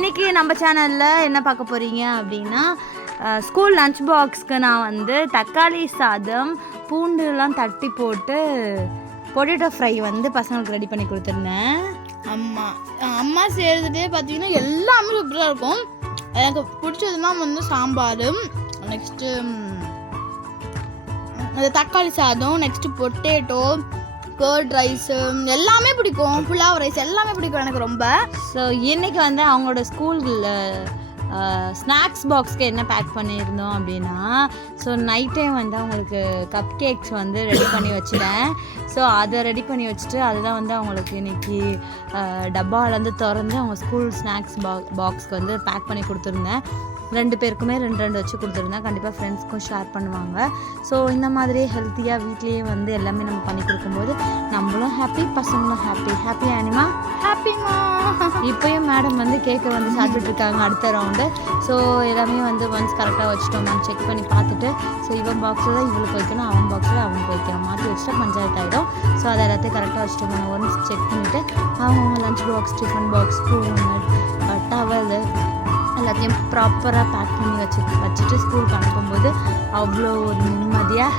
இன்றைக்கி நம்ம சேனலில் என்ன பார்க்க போகிறீங்க அப்படின்னா ஸ்கூல் லஞ்ச் பாக்ஸ்க்கு நான் வந்து தக்காளி சாதம் பூண்டுலாம் தட்டி போட்டு பொட்டேட்டோ ஃப்ரை வந்து பசங்களுக்கு ரெடி பண்ணி கொடுத்துருந்தேன். அம்மா செய்கிறதுலே பார்த்தீங்கன்னா எல்லாமே சூப்பராக இருக்கும். எனக்கு பிடிச்சதுன்னா வந்து சாம்பார், நெக்ஸ்ட்டு அந்த தக்காளி சாதம், நெக்ஸ்ட்டு பொட்டேட்டோ, கர்ட் ரைஸு எல்லாமே பிடிக்கும். புலாவ் ரைஸ் எல்லாமே பிடிக்கும் எனக்கு ரொம்ப. ஸோ இன்றைக்கி வந்து அவங்களோட ஸ்கூலில் ஸ்நாக்ஸ் பாக்ஸ்க்கு என்ன பேக் பண்ணியிருந்தோம் அப்படின்னா, ஸோ நைட் டைம் வந்து அவங்களுக்கு கப் கேக்ஸ் வந்து ரெடி பண்ணி வச்சுட்டேன். ஸோ அதை ரெடி பண்ணி வச்சுட்டு அதுதான் வந்து அவங்களுக்கு இன்றைக்கி டப்பாவிலேருந்து திறந்து அவங்க ஸ்கூல் ஸ்நாக்ஸ் பாக்ஸ்க்கு வந்து பேக் பண்ணி கொடுத்துருந்தேன். 2 பேருக்குமே 2 வச்சு கொடுத்துருந்தேன். கண்டிப்பாக ஃப்ரெண்ட்ஸ்க்கும் ஷேர் பண்ணுவாங்க. ஸோ இந்த மாதிரி ஹெல்த்தியாக வீட்லேயே வந்து எல்லாமே நம்ம பண்ணி கொடுக்கும்போது நம்மளும் ஹாப்பி, பசங்களும் ஹாப்பி ஆனிமா ஹாப்பிமா. இப்போயும் மேடம் வந்து கேக்கை வந்து சாப்பிட்டுருக்காங்க அடுத்த ரவுண்டு. ஸோ எல்லாமே வந்து ஒன்ஸ் கரெக்டாக வச்சுட்டோம் செக் பண்ணி பார்த்துட்டு, ஸோ இவன் பாக்ஸில் தான் இவளுக்கு வைக்கணும், அவன் பாக்ஸில் அவனுக்கு வைக்கணும், மாற்றி வச்சுட்டா பஞ்சாயத்து ஆகிடும். ஸோ அதை எல்லாத்தையும் கரெக்டாக வச்சுட்டோம். ஒன்ஸ் செக் பண்ணிவிட்டு அவங்க lunch box, tiffin box, spoon, towel எல்லாத்தையும் ப்ராப்பராக பேக் பண்ணி வச்சுட்டு ஸ்கூலுக்கு அனுப்பும்போது அவ்வளோ ஒரு நிம்மதியாக